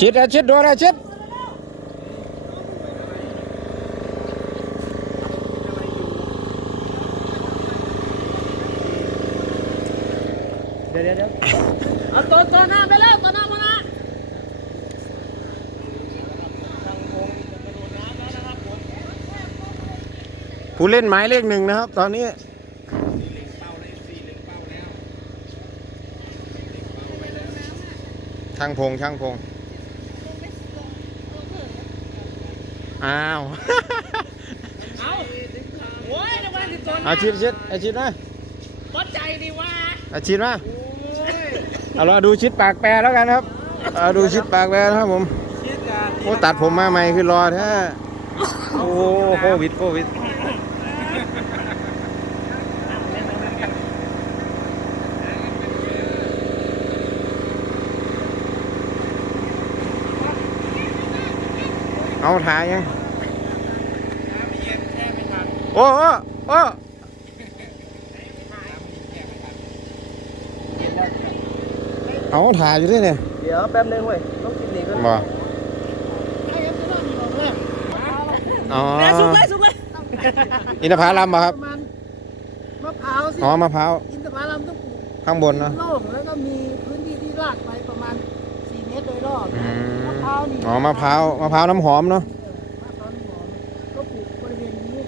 ชิดอะชิดโดนอะชิดเดี๋ยวเดี๋ยวเดี๋ยวเอาตัวตัวหน้าไปแล้วตัวหน้ามานะผู้เล่นหมายเลขหนึ่งนะครับ ตอนนี้ช่างพงช่างพง อ้าวเอาโอ้ยเดี๋ยววันสิตัวเอาชิดชิดเอาชิดมาวัดใจดีว่าเอาชิดมาเอาเราดูชิดปากแปรแล้วกันครับเอาดูชิดปากแปรนะครับผมชิดกันโอ้ตัดผมมาใหม่คือรอแท้โอ้โควิดโควิดเอาถ่ายยัง เย็นแค่ไม่ทัน โอ้โอ้โอ้เอาถ่ายอยู่ด้วยเนี่ย เดี๋ยวแป๊บนึงเว้ยต้องกินนี่ก่อนบ่อ๋อแต่สุกเลยสุกเลยอินทผลัมบ่ครับประมาณมะพร้าวสิอ๋อมะพร้าวอินทผลัมต้องปลูกข้างบนเนาะโล่งแล้วก็มีพื้นที่ที่ลาดไปประมาณ4เมตรโดยรอบอืนะมมะพร้าวนี่อ๋อมะพร้าวมะพร้าวน้ำหอมเนาะ เออมะพร้าวน้ำหอมก็ปลูกบริเวณนี้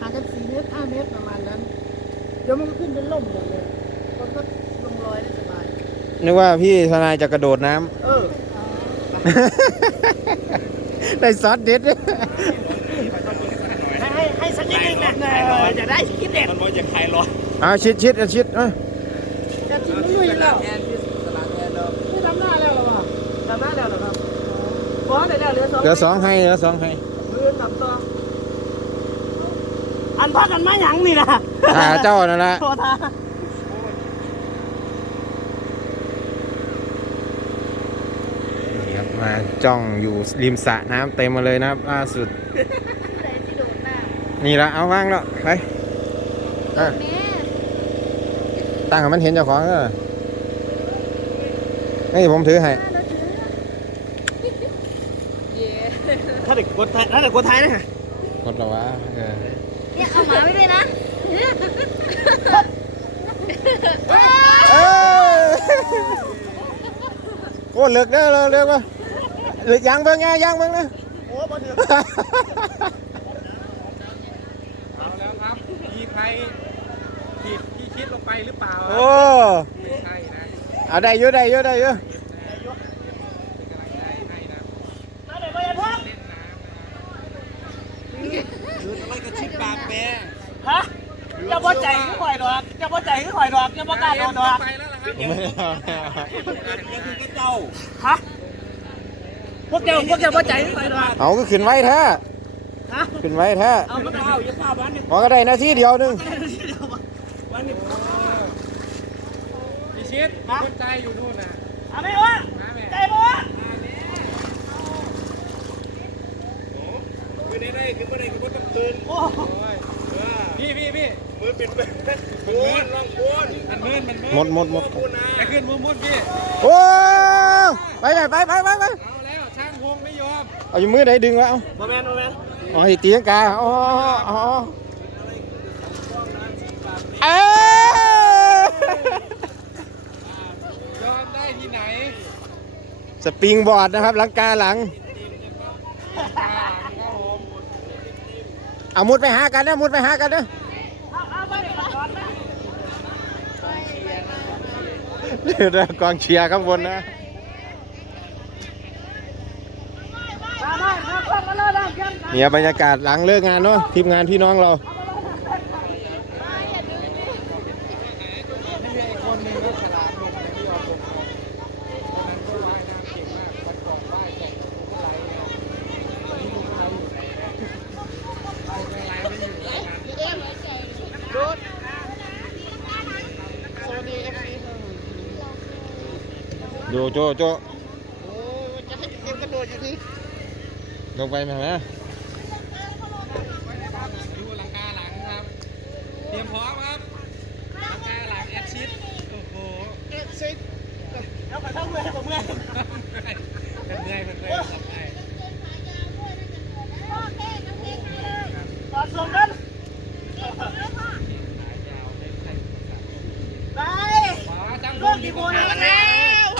ห่างกัน 4 เมตร 5 เมตรประมาณนั้น เดี๋ยวมันก็ขึ้นเป็นร่มหมดเลยคนก็ลงรอยได้สบาย นึกว่าพี่ทนายจะกระโดดน้ำ เออ ได้ซอสเด็ดให้ให้ให้สักนิดนึงนะจะได้คิดเด็ดมันว่าจะคลายร้อนเอาชิดชิดเอาชิดเอ้ยแต่จริงไม่ลุยแล้วแอนที่สลากแอนเนาะไม่ทำหน้าแล้วหรอวะทำได้แล้วเหรอครับบอสเดี๋ยวเหลือสองเหลือสองให้เหลือสองให้มือหนับตัว อันพักกันมาหยังนี่นะอ่าเจ้านั่นแหละโทษทานี่ครับมาจ้องอยู่ริมสระน้ำเต็มมาเลยนะครับล่าสุด นี่ละเอาวางแล้วไปอะตั้งให้มันเห็นเจ้าของเออนี่ผมถือให้ถ้าเด็กกดไทยถ้าเด็กกดไทยนะกดแล้ววะเออ เนี่ยเอาหมาไม่ด้วยนะเอ้ยโอ้เลือกได้เลยเลือกว่าเลือกยางเบิ่งไงยางเบิ่งนะโอ้บอถือเอาแล้วครับมีใครผิดที่คิดลงไปหรือเปล่าโอ้ไม่ใช่นะเอาได้เยอะได้เยอะได้เยอะ เป็นกำลังใจให้นะ ถ้าเด็กก็ยังพัก เล่นน้ำนะดูอะไรกับชิดปากแปร ฮะจะบ่ใจขึ้นข่อยดอกจะบ่ใจขึ้นข่อยดอกจะบ่กล้าโดนดอกไปแล้วล่ะครับไม่เอายังคือกระเจ้าฮะ พวกเจ้าพวกเจ้าบ่ใจขึ้นข่อยดอก เอาก็ขึ้นไว้แท้ฮะ ขึ้นไว้แท้เอาพวกเจ้าอย่าพาบ้านนี่หมอก็ได้นาทีเดียวหนึงบ้านนี่พี่ชิดคนใจอยู่นู่นน่ะเอาไม่วะใจบ่วะคือได้ได้คือไม่ได้คือไม่ต้องตื่นโอ้ย พี่พี่พี่มือปิดเป็นปูนลองปูนมันมืนมันมืนหมดหมดหมดไปขึ้นมุมมุดพี่โอ้ไปไปไปไปไปเอาแล้วช่างพงไม่ยอมเอาอยู่มือไหนดึงวะเอาบ่แมนบ่แม่นเอาให้ตีลังกาอ๋ออ๋อเอ้ยอมได้ที่ไหน สปริงบอร์ดนะครับหลังกาหลัง เอามุดไปหากันนะมุดไปหากันนะเด้ก่อนนะเดี๋ยวกองเชียร์ข้างบนนะเนเนี่ยบรรยากาศหลังเลิกงานเนาะทีมงานพี่น้องเรา คนหนึงก็ฉลาดลงที่ยอมลงคนนั้นก็ว่ายน้ำเก่งมากวันก่อนว่ายแข่งกับไหลเนี่ยวันนี้ลุงไหลอยู่ไหนไปไม่ไหลไม่อยู่รายงาน ดู โจโจโอ้จะให้เต็มกระโดดอยู่ที่ลงไปไหมไหมดูหลังคาหลังครับ เตรียมพร้อมครับหลังคาหลังแอดชิดโอ้โหเอ็ดซิแล้วก็ทั้งเมื่อยบ่เมื่อยเ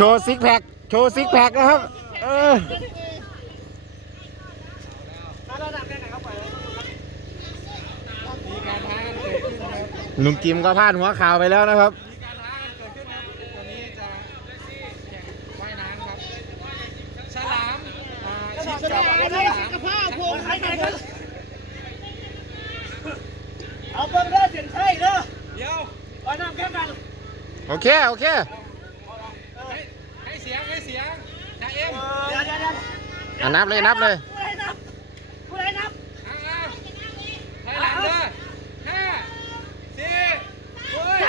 โชว์ซิกแพคโชว์ซิกแพคนะครับหนุ่มกิมก็พลาดหัวข่าวไปแล้วนะครับเอาเบอร์เด้อเสียงใช่เด้ะเดี๋ยวไปน้ำแก่กัน โอเค โอเค ดี๋ยวเดี๋ยวเดี๋ยวอะนับเลยนับเลยผู้ใดนับผู้ใดนับอ่าๆให้หลังเด้อห้าสี่เฮ้ย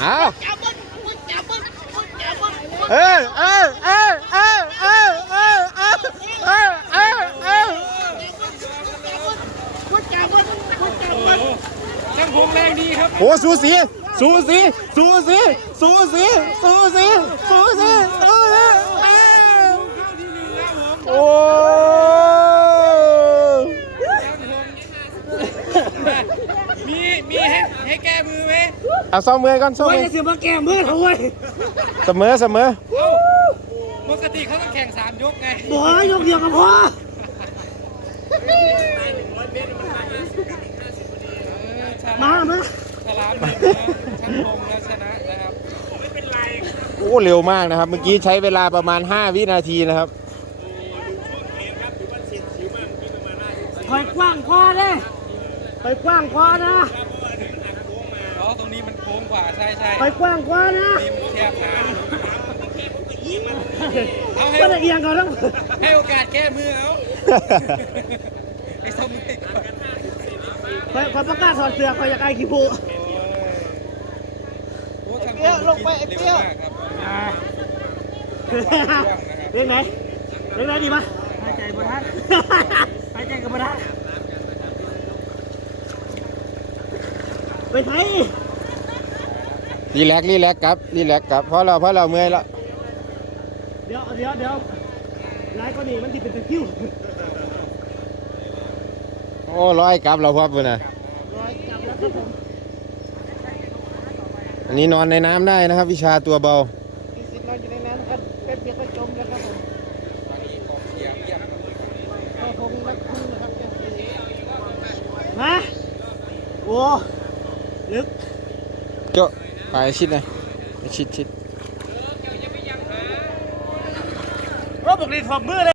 เอาจับมึงมึงจับมึงมึงจับมึงเออเออเออเออเออเออเออเออเออเออมึงจับมึงมึงจับมึงช่างพงแรงดีครับโอ้สูสีสูสีสูสีสูสีสูสีสูสีสูสี โอ้ช่างพงมีมีให้ให้แก้มือไหมเอาซ้อมมือก่อนซ้อมโอ้ยมือจะเสียมาแก้มือเขาเว้ยเสมอเสมอเอ้าปกติเขาต้องแข่งสามยกไงบอกให้ยกเดียวก็พอเออชนะมามาฉลามหนึ่งนะช่างพงแล้วชนะนะครับโอ้ เร็วมากนะครับ เมื่อกี้ใช้เวลาประมาณ 5 วินาทีนะครับ คอยกว้างพอเลยคอยกว้างพอนะอ๋อตรงนี้มันโค้งกว่าใช่ใช่คอยกว้างพอนะนี่มันแคบนะเอาให้ก็ละเอียงเขาต้องให้โอกาสแก้มือเอาไอ้สมัยก่อนคอยคอยประกาศถอดเสื้อคอยอยากไอ้ขี้ผูโอ้ทางเปรี้ยวลงไปไอ้เปรี้ยวครับเรื่องไหนเรื่องไหนดีปะหายใจบ่ทัน หายใจกับบ่ทันไปไทยรีแลกซ์รีแลกซ์ครับรีแลกซ์ครับเพราะเราเพราะเราเมื่อยแล้วเดี๋ยวเดี๋ยวเดี๋ยวนายก็นี่มันติดเป็นตะคริวโอ้ร้อยกลับเราพบเลยนะรอยจับแล้วครับผมอันนี้นอนในน้ำได้นะครับ วิชาตัวเบา มีสิทธิ์นอนอยู่ในนั้นครับเป็นเพียงกระจมแล้วครับผม ตอนนี้กองเชียร์เยี่ยม เข้าพงนักคุ้งนะครับมาโอ้ลึกโจ้ไปชิดหนะชิดชิดว่าปกติถอดมือเลย